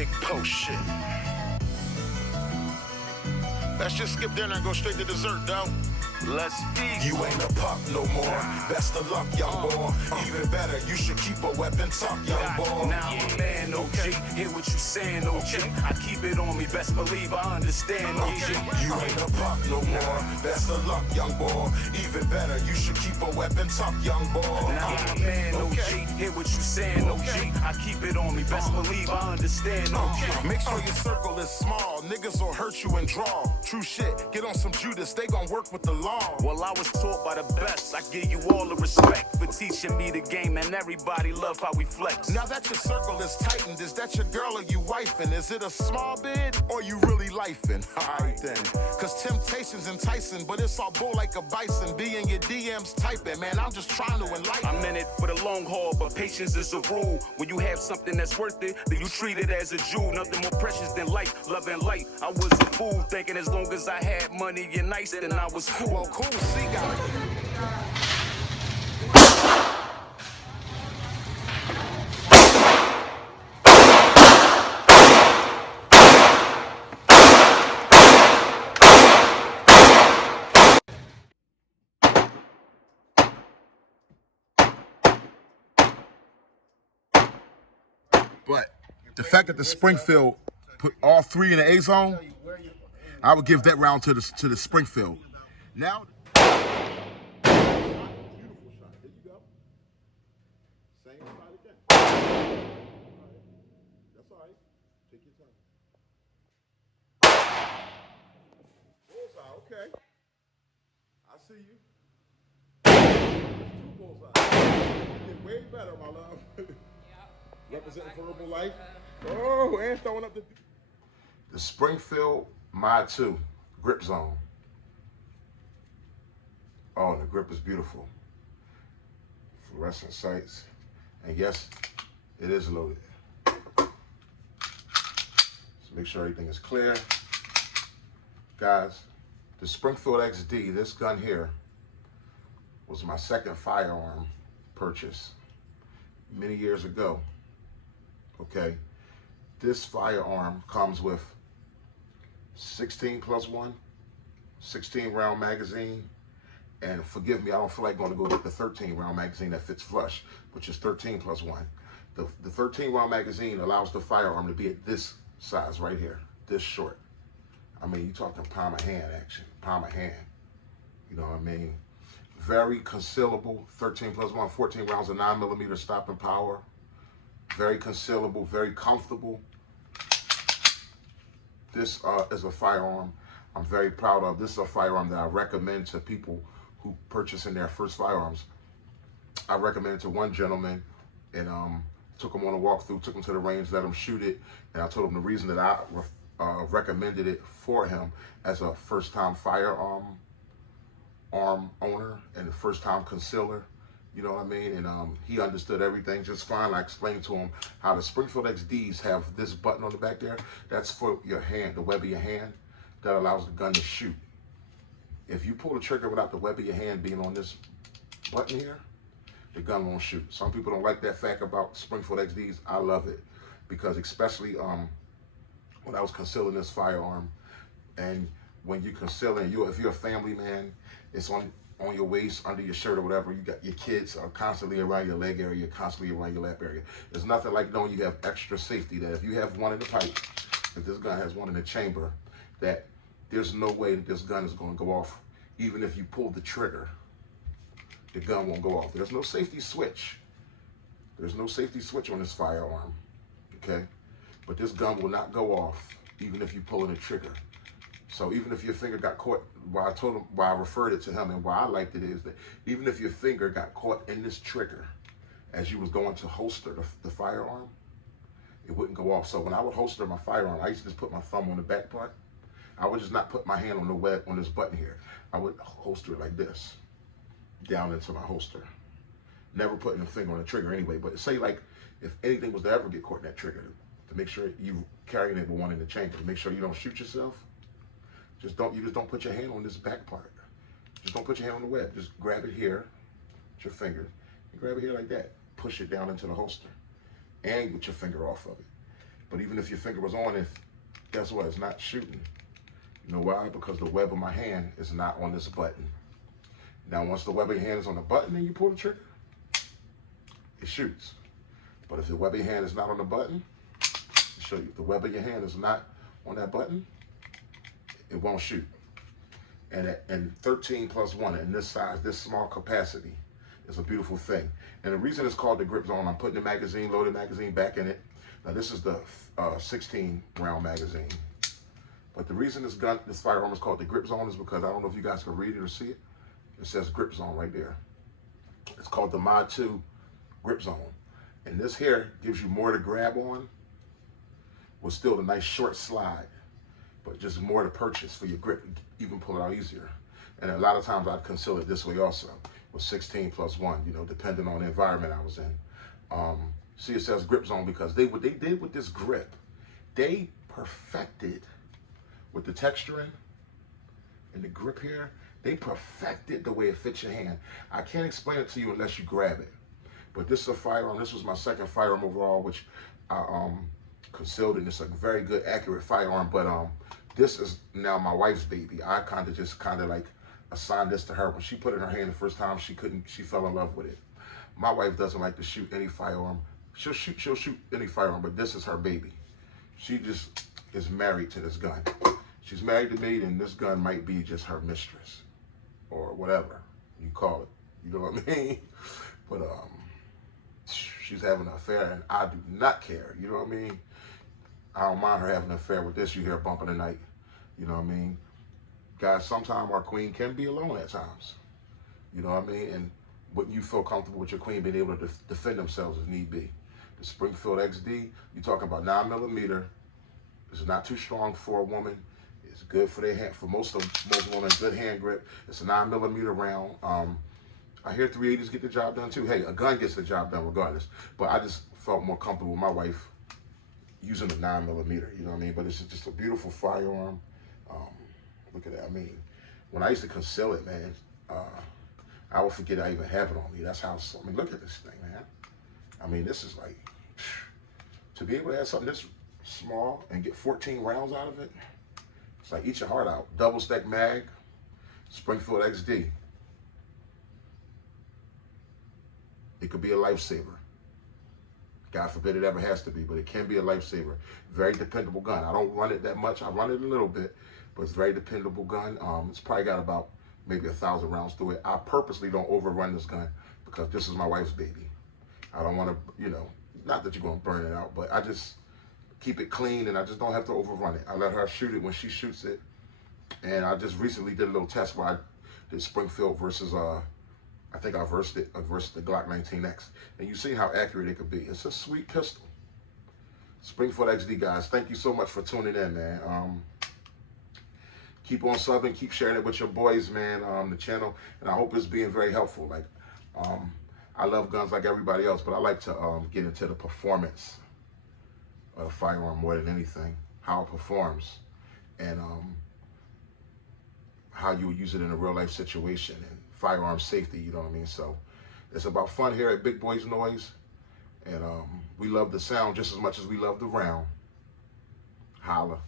big post shit. Let's just skip dinner and go straight to dessert, though. Let's feast. You ain't a pup no more. Best of luck, young boy. Even better, you should keep a weapon tucked, young boy. Now I'm a man, OG. Hear what you saying, OG. I keep it on me, best believe I understand, OG. You ain't a pup no more. Best of luck, young boy. Even better, you should keep a weapon tucked, young boy. Now I'm a man, OG. Hear what you saying, OG. I keep it on me, best believe I understand, OG. Make sure your circle is small. Niggas will hurt you and draw. True shit. Get on some Judas. They gon' work with the law. Well, I was taught by the best. I give you all the respect for teaching me the game, and everybody love how we flex. Now that your circle is tightened, is that your girl or you wifing? Is it a small bid or you really lifing? Alright then. Cause temptation's enticing, but it's all bull like a bison. Be in your DMs typing, man, I'm just trying to enlighten. I'm in it for the long haul, but patience is a rule. When you have something that's worth it, then you treat it as a jewel. Nothing more precious than life, love and light. I was a fool, thinking as long as I had money and nice, then I was cool. Well, cool, see, got it. But the fact that the Springfield put all three in the A zone, I would give that round to the Springfield. Now, okay. I see you. Two bullseyes. You did way better, my love. Representing for Herbalife. Oh, and throwing up the Springfield Mod 2 grip zone. Oh, the grip is beautiful. Fluorescent sights. And yes, it is loaded. So make sure everything is clear. Guys, the Springfield XD, this gun here, was my second firearm purchase many years ago. Okay, this firearm comes with 16+1, 16 round magazine, and forgive me, I don't feel like going to go get the 13 round magazine that fits flush, which is 13+1. The 13 round magazine allows the firearm to be at this size right here, this short. I mean, you're talking palm of hand action, palm of hand. You know what I mean? Very concealable, 13+1, 14 rounds of 9mm stopping power. Very concealable, very comfortable. This is a firearm I'm very proud of. This is a firearm that I recommend to people who purchase in their first firearms. I recommended it to one gentleman and took him on a walkthrough, took him to the range, let him shoot it, and I told him the reason that I recommended it for him as a first-time firearm arm owner and a first-time concealer. You know what I mean? And he understood everything just fine. I explained to him how the Springfield XDs have this button on the back there. That's for your hand, the web of your hand, that allows the gun to shoot. If you pull the trigger without the web of your hand being on this button here, the gun won't shoot. Some people don't like that fact about Springfield XDs. I love it because especially when I was concealing this firearm, and when you're concealing, if you're a family man, it's on your waist, under your shirt or whatever, you got your kids are constantly around your leg area, constantly around your lap area. There's nothing like knowing you have extra safety, that if you have one in the pipe, if this gun has one in the chamber, that there's no way that this gun is going to go off. Even if you pull the trigger, the gun won't go off. There's no safety switch. There's no safety switch on this firearm, okay? But this gun will not go off even if you pull the trigger. So even if your finger got caught, why I referred it to him and why I liked it is that even if your finger got caught in this trigger as you was going to holster the firearm, it wouldn't go off. So when I would holster my firearm, I used to just put my thumb on the back part. I would just not put my hand on the web on this button here. I would holster it like this, down into my holster. Never putting a finger on the trigger anyway, but say like if anything was to ever get caught in that trigger, to make sure you carrying it with one in the chamber, to make sure you don't shoot yourself. You just don't put your hand on this back part. Just don't put your hand on the web. Just grab it here with your finger. And grab it here like that. Push it down into the holster. And with your finger off of it. But even if your finger was on it, guess what? It's not shooting. You know why? Because the web of my hand is not on this button. Now, once the web of your hand is on the button and you pull the trigger, it shoots. But if the web of your hand is not on the button, I'll show you. If the web of your hand is not on that button, it won't shoot. And 13 plus 1 in this size, this small capacity, is a beautiful thing. And the reason it's called the Grip Zone, I'm putting the magazine, loaded magazine back in it. Now this is the 16 round magazine. But the reason this firearm is called the Grip Zone is because I don't know if you guys can read it or see it. It says Grip Zone right there. It's called the Mod 2 Grip Zone. And this here gives you more to grab on, with still a nice short slide, but just more to purchase for your grip. You can pull it out easier. And a lot of times I'd conceal it this way also, with 16 plus 1, you know, depending on the environment I was in. See, it says Grip Zone because what they did with this grip, they perfected with the texturing and the grip here, they perfected the way it fits your hand. I can't explain it to you unless you grab it. But this is a firearm. This was my second firearm overall, which I concealed, and it's a very good, accurate firearm. But this is now my wife's baby. I kind of like assigned this to her. When she put it in her hand the first time, she fell in love with it. My wife doesn't like to shoot any firearm. She'll shoot any firearm, but this is her baby. She just is married to this gun. She's married to me, and this gun might be just her mistress, or whatever you call it. You know what I mean? But she's having an affair, and I do not care. You know what I mean? I don't mind her having an affair with this. You hear bumping the night. You know what I mean? Guys, sometimes our queen can be alone at times. You know what I mean? And wouldn't you feel comfortable with your queen being able to defend themselves if need be? The Springfield XD, you're talking about 9mm. It's not too strong for a woman. It's good for their hand. For most women, good hand grip. It's a 9mm round. I hear 380s get the job done too. Hey, a gun gets the job done regardless. But I just felt more comfortable with my wife using the 9mm, you know what I mean? But it's just a beautiful firearm. Look at that. I mean, when I used to conceal it, man, I would forget I even have it on me. That's how, I mean, look at this thing, man. I mean, this is like, to be able to have something this small and get 14 rounds out of it, it's like eat your heart out. Double stack mag, Springfield XD. It could be a lifesaver. God forbid it ever has to be, but it can be a lifesaver. Very dependable gun. I don't run it that much. I run it a little bit, but it's a very dependable gun. It's probably got about maybe 1,000 rounds through it. I purposely don't overrun this gun because this is my wife's baby. I don't want to, you know, not that you're going to burn it out, but I just keep it clean, and I just don't have to overrun it. I let her shoot it when she shoots it. And I just recently did a little test where I did Springfield versus, I think I versed it versus the Glock 19X. And you see how accurate it could be. It's a sweet pistol. Springfield XD, guys, thank you so much for tuning in, man. Keep on subbing, keep sharing it with your boys, man, the channel. And I hope it's being very helpful. Like, I love guns like everybody else, but I like to get into the performance of the firearm more than anything. How it performs, and how you would use it in a real life situation, and firearm safety, you know what I mean? So it's about fun here at Big Boys Noise, and we love the sound just as much as we love the round. Holla.